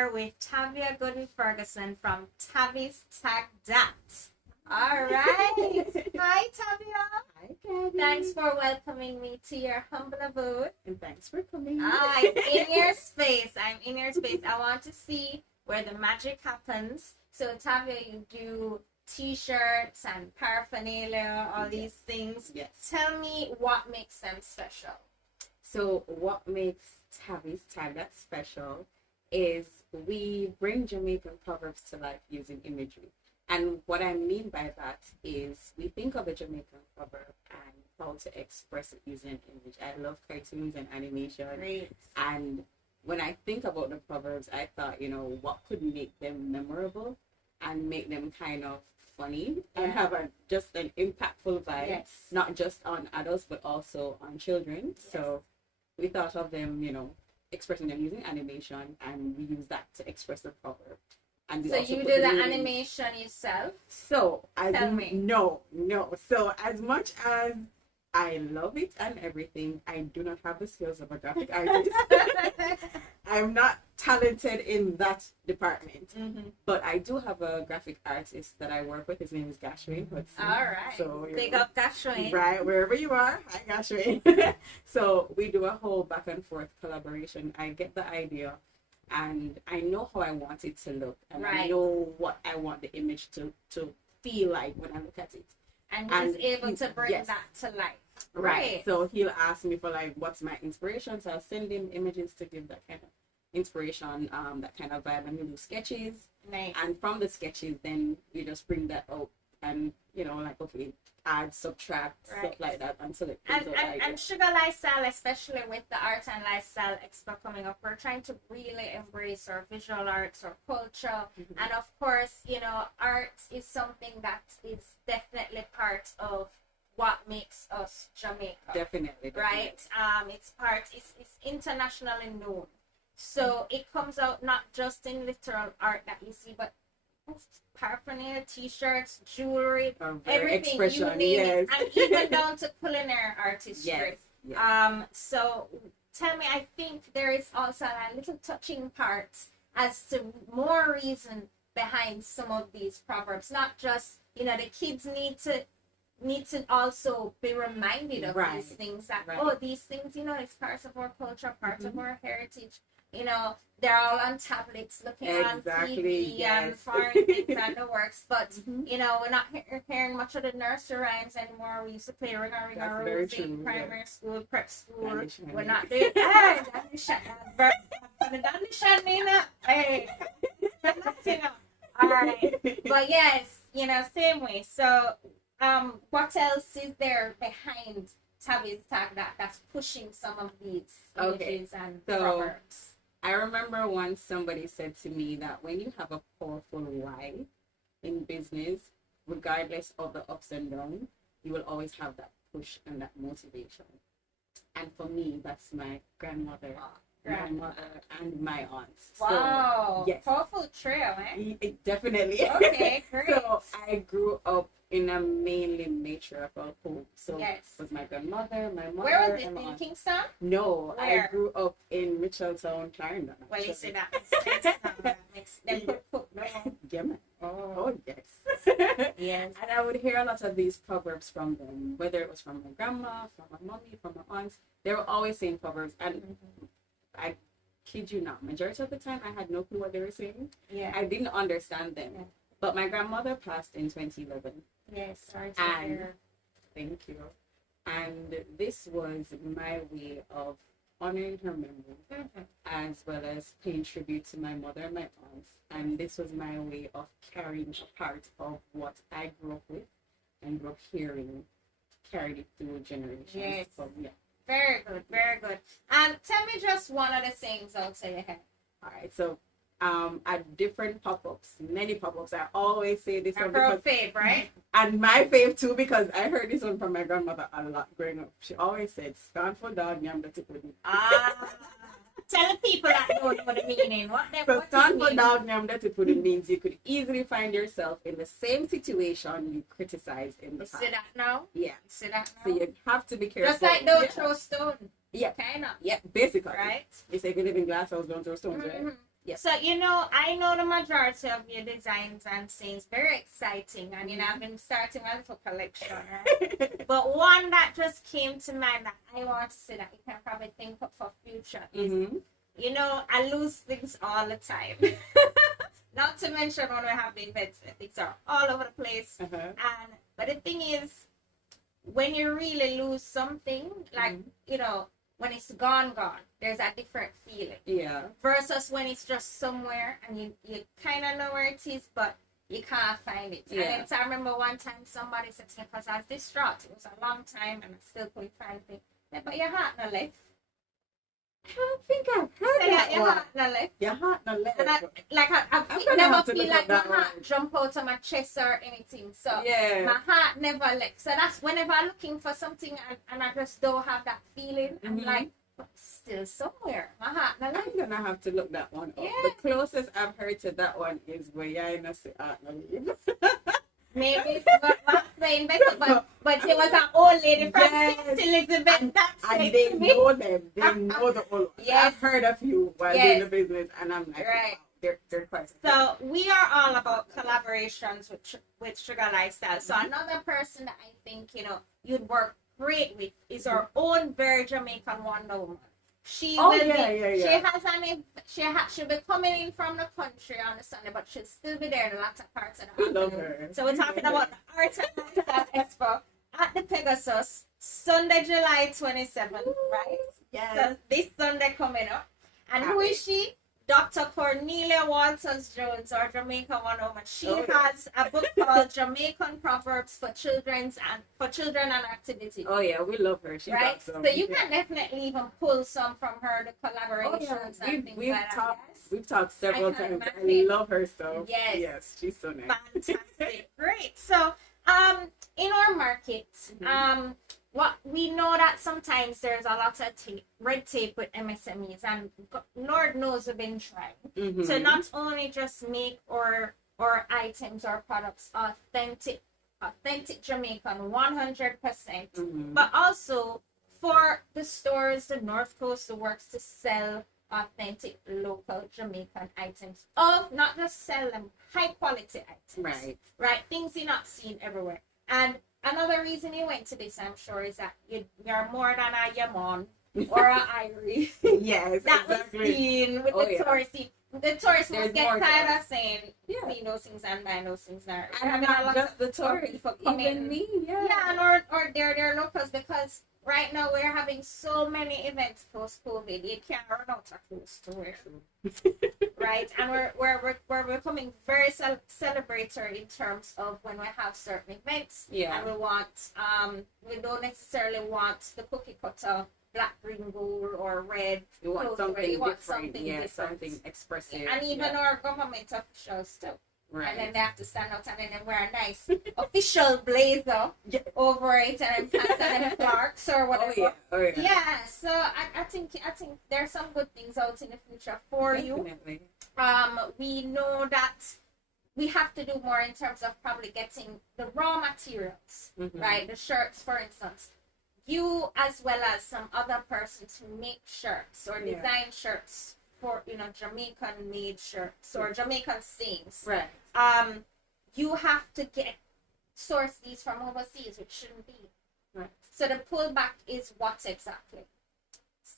here with Tavia Gooden-Ferguson from Tavy's Tag Dat. All right. Hi, Tavia. Hi, Tavy. Thanks for welcoming me to your humble abode. And thanks for coming. I'm in your space. I want to see where the magic happens. So, Tavia, you do t-shirts and paraphernalia, all these things. Yes. Tell me what makes them special. So what makes Tavy's Tag Dat special is we bring Jamaican proverbs to life using imagery. And what I mean by that is we think of a Jamaican proverb and how to express it using an image. I love cartoons and animation. Great. And when I think about the proverbs, I thought, what could make them memorable and make them kind of funny and have just an impactful vibe, not just on adults, but also on children. Yes. So we thought of them, expressing them using animation, and we use that to express the proverb. And so you do the animation yourself? So Tell me. No. So as much as I love it and everything, I do not have the skills of a graphic artist. I'm not talented in that department. Mm-hmm. But I do have a graphic artist that I work with. His name is Gashwin. All right. So big up Gashwin. Right, wherever you are. Hi, Gashwin. So we do a whole back and forth collaboration. I get the idea and I know how I want it to look. And I know what I want the image to feel like when I look at it. And he's able to bring that to life. Right. So he'll ask me for what's my inspiration. So I'll send him images to give that kind of inspiration, that kind of vibe, and he'll do sketches. Nice. And from the sketches, then we just bring that out and add, subtract, stuff like that until it comes out. And Sugar Lifestyle, especially with the Art and Lifestyle Expo coming up, we're trying to really embrace our visual arts, our culture, and of course, art is something that is definitely part of what makes us Jamaica. Definitely. Right? It's internationally known. So it comes out not just in literal art that you see, but paraphernalia, t-shirts, jewelry, everything, you name it, and even down to culinary artistry. Yes. So tell me, I think there is also a little touching part as to more reason behind some of these proverbs. Not just, the kids need to also be reminded of these things that these things, it's part of our culture, part of our heritage. They're all on tablets looking on TV and foreign things and the works, but we're not hearing much of the nursery rhymes anymore. We used to play Ring a Rose in primary school, prep school. We're not doing that. All right, but yes, same way. So, what else is there behind Tavy's Tag that's pushing some of these images and proverbs? I remember once somebody said to me that when you have a powerful why in business, regardless of the ups and downs, you will always have that push and that motivation. And for me, that's my grandmother, my mother, and my aunts. Wow. So, yes. Powerful trio, eh? Definitely. Okay, great. So I grew up in a mainly matriarchal home. So it was my grandmother, my mother. Where was it, in Kingston? No, I grew up in Mitchelltown, Clarendon. Well, you see that makes them cook. No. Yeah, man. Oh, yes. Yes. And I would hear a lot of these proverbs from them, whether it was from my grandma, from my mommy, from my aunts. They were always saying proverbs. And I kid you not, majority of the time I had no clue what they were saying. Yeah. I didn't understand them. Yeah. But my grandmother passed in 2011. Yes, sorry to hear. Thank you. And this was my way of honoring her memory, as well as paying tribute to my mother and my aunts. And this was my way of carrying a part of what I grew up with and grew up hearing, carried it through generations. Yes. So, yeah. Very good, very good. And tell me just one of the things out of your head. All right, so at different pop-ups, many pop-ups, I always say this one because fave, right? And my fave too, because I heard this one from my grandmother a lot growing up. She always said, "Stand for dog, nyam dirty pudding." Tell people that don't know the meaning. So stand for dog, nyam dirty pudding means you could easily find yourself in the same situation you criticized in the past. See that now? Yeah. See that now? So you have to be careful. Just like don't throw stone. Yeah. Kind of. Yeah, basically. Right? You say if you live in glass house, don't throw stones, right? Yes. So, you know, I know the majority of your designs and things very exciting. And, you know, I've been starting a little collection, right? But one that just came to mind that I want to say that you can probably think of for future is, you know, I lose things all the time. Not to mention when we have the events, things are all over the place. But the thing is, when you really lose something, like, you know, when it's gone, there's a different feeling. Yeah. Versus when it's just somewhere and you kind of know where it is, but you can't find it. Yeah. And I remember one time somebody said to me, because I was distraught, it was a long time and I still couldn't find it. Yeah, but your heart no left. I don't think I've heard that your one. heart no left. Your heart no left. And I never feel like my heart jump out of my chest or anything. So my heart never left. So that's whenever I'm looking for something and I just don't have that feeling, I'm like, but still somewhere. My heart no left. I'm gonna have to look that one up. Yeah. The closest I've heard to that one is where you know say heart no leave. Maybe it's not playing better, but it was an old lady from St. Elizabeth that said and they to me. know them. They know the old ones. Yes. I've heard a few while doing the business, and I'm like, right. Wow, they're quite. So we are all about collaborations with Sugar Lifestyle. So another person that I think, you know, you'd work great with is our own very Jamaican Wonder Woman. She will be. She'll be coming in from the country on the Sunday, but she'll still be there in the latter parts of the afternoon. Love her. So we're talking about the Artisan Expo at the Pegasus, Sunday, July 27th, right? Yes. So this Sunday coming up. And who is she? Dr. Cornelia Walters Jones, our Jamaican Wonder Woman. She has a book called Jamaican Proverbs for Children and Activities. Oh yeah, we love her. She's right? awesome. So you can definitely even pull some from her, the collaborations and things like that. We've talked several times. I love her stuff. Yes, she's so nice. Fantastic. Great. So in our market, what we know that sometimes there's a lot of red tape with MSMEs, and Lord knows we've been trying to not only just make our items or products authentic Jamaican 100%, but also for the stores, the North Coast, the works to sell authentic local Jamaican items, of not just sell them high quality items, right? Things you're not seeing everywhere. And another reason you went to this, I'm sure, is that you're more than a Yamon or a Irie. Yes, that exactly. was seen with the touristy. The tourists must get tired of saying, seeing those things and buying those things now. And not just the tourists, people coming. Even me, and or they're locals, because right now we're having so many events post-COVID. You can't run out of clothes to wear. Right? And we're becoming very celebratory in terms of when we have certain events. And we want we don't necessarily want the cookie cutter black, green, gold, or red. You want something different. Different. Something expressive. And even our government officials too. Right. And then they have to stand out and then wear a nice official blazer over it and then pants and Clarks or whatever. So I think there's some good things out in the future for you. We know that we have to do more in terms of probably getting the raw materials, right? The shirts, for instance. You, as well as some other persons who make shirts or design shirts for, you know, Jamaican made shirts or Jamaican things. Right. You have to source these from overseas, which shouldn't be. Right. So the pullback is what exactly?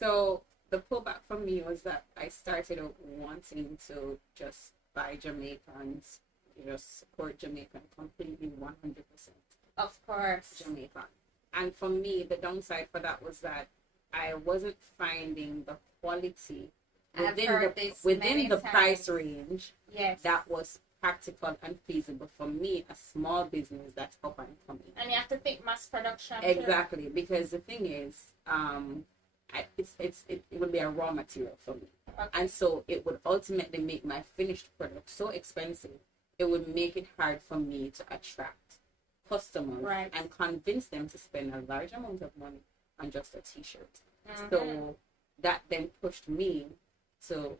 So the pullback for me was that I started wanting to just buy Jamaicans, you know, support Jamaican completely 100%. Of course. Jamaican. And for me, the downside for that was that I wasn't finding the quality within the price range that was practical and feasible for me, a small business that's up and coming. And you have to think mass production. Exactly, because the thing is, it would be a raw material for me, and so it would ultimately make my finished product so expensive. It would make it hard for me to attract customers and convince them to spend a large amount of money on just a t-shirt. So that then pushed me to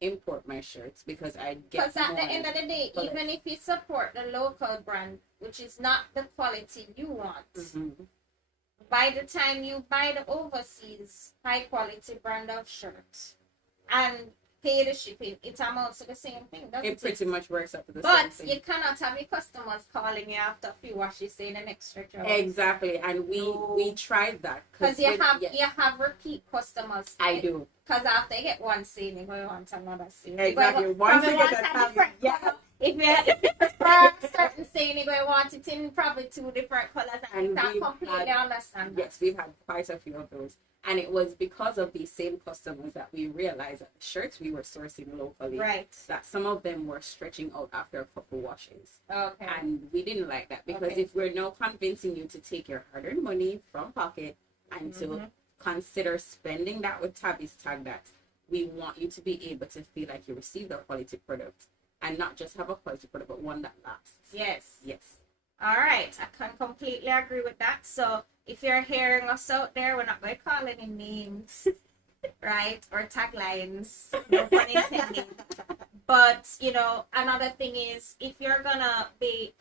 import my shirts because I get. Because at the end of the day, even if you support the local brand, which is not the quality you want, by the time you buy the overseas high quality brand of shirts, and pay the shipping, it amounts to the same thing, doesn't It pretty much works up to the but same thing. you cannot have your customers calling you after a few washes saying an extra job. Exactly, and we tried that because you have repeat customers. I do. Because after you get one sale, you go want another sale. Exactly. Once you get a different, if you prefer certain sale, you go want it in probably 2 different colors, and I completely understand. Yes, we've had quite a few of those. And it was because of these same customers that we realized that the shirts we were sourcing locally, right, that some of them were stretching out after a couple washes. Okay. And we didn't like that because if we're now convincing you to take your hard-earned money from pocket and to consider spending that with Tavy's tag, that we want you to be able to feel like you received a quality product and not just have a quality product, but one that lasts. Yes. Yes. All right, I can completely agree with that. So if you're hearing us out there, we're not going to call any names, right? Or taglines. No pun intended. But, you know, another thing is, if you're going to be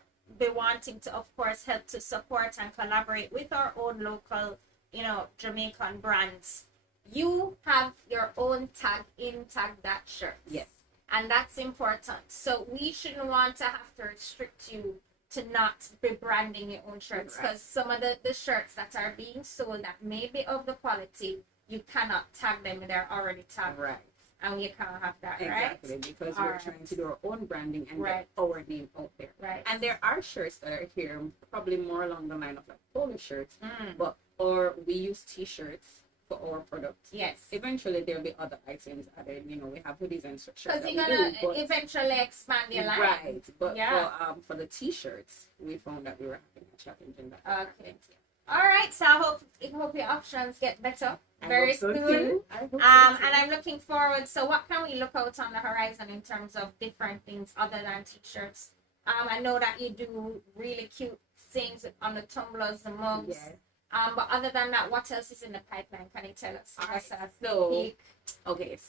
wanting to, of course, help to support and collaborate with our own local, you know, Jamaican brands, you have your own tag in Tag That shirt. Yes. And that's important. So we shouldn't want to have to restrict you to not be branding your own shirts, because some of the shirts that are being sold that may be of the quality, you cannot tag them, they're already tagged. Right. And you can't have that, exactly, right? Because we're trying to do our own branding and get our name out there. Right. And there are shirts that are here, probably more along the line of like polo shirts, or we use t-shirts for our products. Yes. Eventually there'll be other items added. You know, we have hoodies and shirts. Because you're gonna eventually expand your line. Right. But for the t-shirts, we found that we were having a challenge in that. Okay. All right. So I hope your options get better very soon. And I'm looking forward. So what can we look out on the horizon in terms of different things other than t-shirts? I know that you do really cute things on the tumblers, the mugs. Yes. But other than that, what else is in the pipeline? Can you tell us?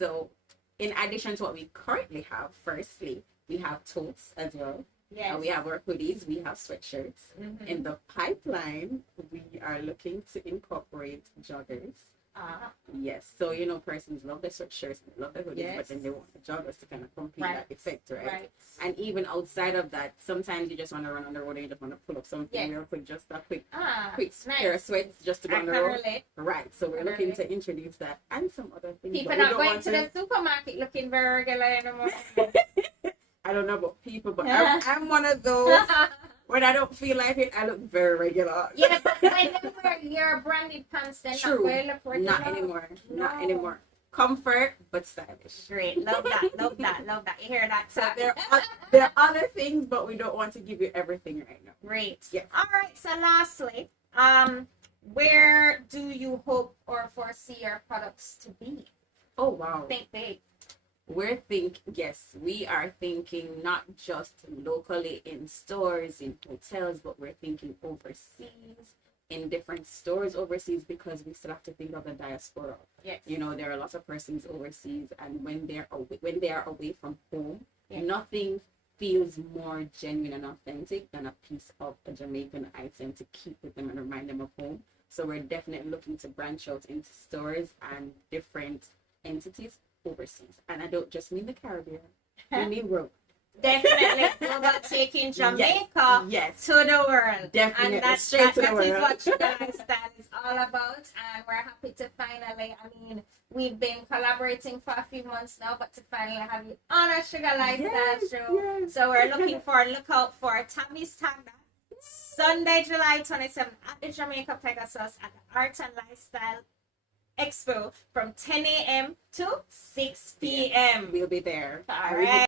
So in addition to what we currently have, firstly, we have totes as well. Yes. We have our hoodies, we have sweatshirts. In the pipeline, we are looking to incorporate joggers. Yes, so you know, persons love the sweatshirts, love the hoodies, but then they want the joggers to kind of complete that effect, right? And even outside of that, sometimes you just want to run on the road and you just want to pull up something real quick, just a quick pair of sweats just to go on the road. Right, so we're looking to introduce that and some other things. People not going to the supermarket looking very regular anymore. I don't know about people, but I'm one of those. When I don't feel like it, I look very regular. Yeah, but when you wear your branded pants, then not anymore. No. Not anymore. Comfort, but stylish. Great. Love that. Love that. Love that. You hear that? So there are other things, but we don't want to give you everything right now. Great. Yeah. All right. So lastly, where do you hope or foresee your products to be? Oh, wow. Think big. We are thinking not just locally in stores, in hotels, but we're thinking overseas, in different stores overseas, because we still have to think of the diaspora. Yes. You know, there are lots of persons overseas, and when they are away from home, nothing feels more genuine and authentic than a piece of a Jamaican item to keep with them and remind them of home. So we're definitely looking to branch out into stores and different entities overseas, and I don't just mean the Caribbean. I mean world. Definitely, we're about taking Jamaica to the world. Definitely, and that is what Suga Lifestyle is all about. And we're happy to finally. I mean, we've been collaborating for a few months now, but to finally have you on our Suga Lifestyle show. Yes. So we're looking for look out for Tavy's Tag That Sunday, July 27th at the Jamaica Pegasus at the Artisan Lifestyle Expo from 10 a.m. to 6 p.m. We'll be there. All right.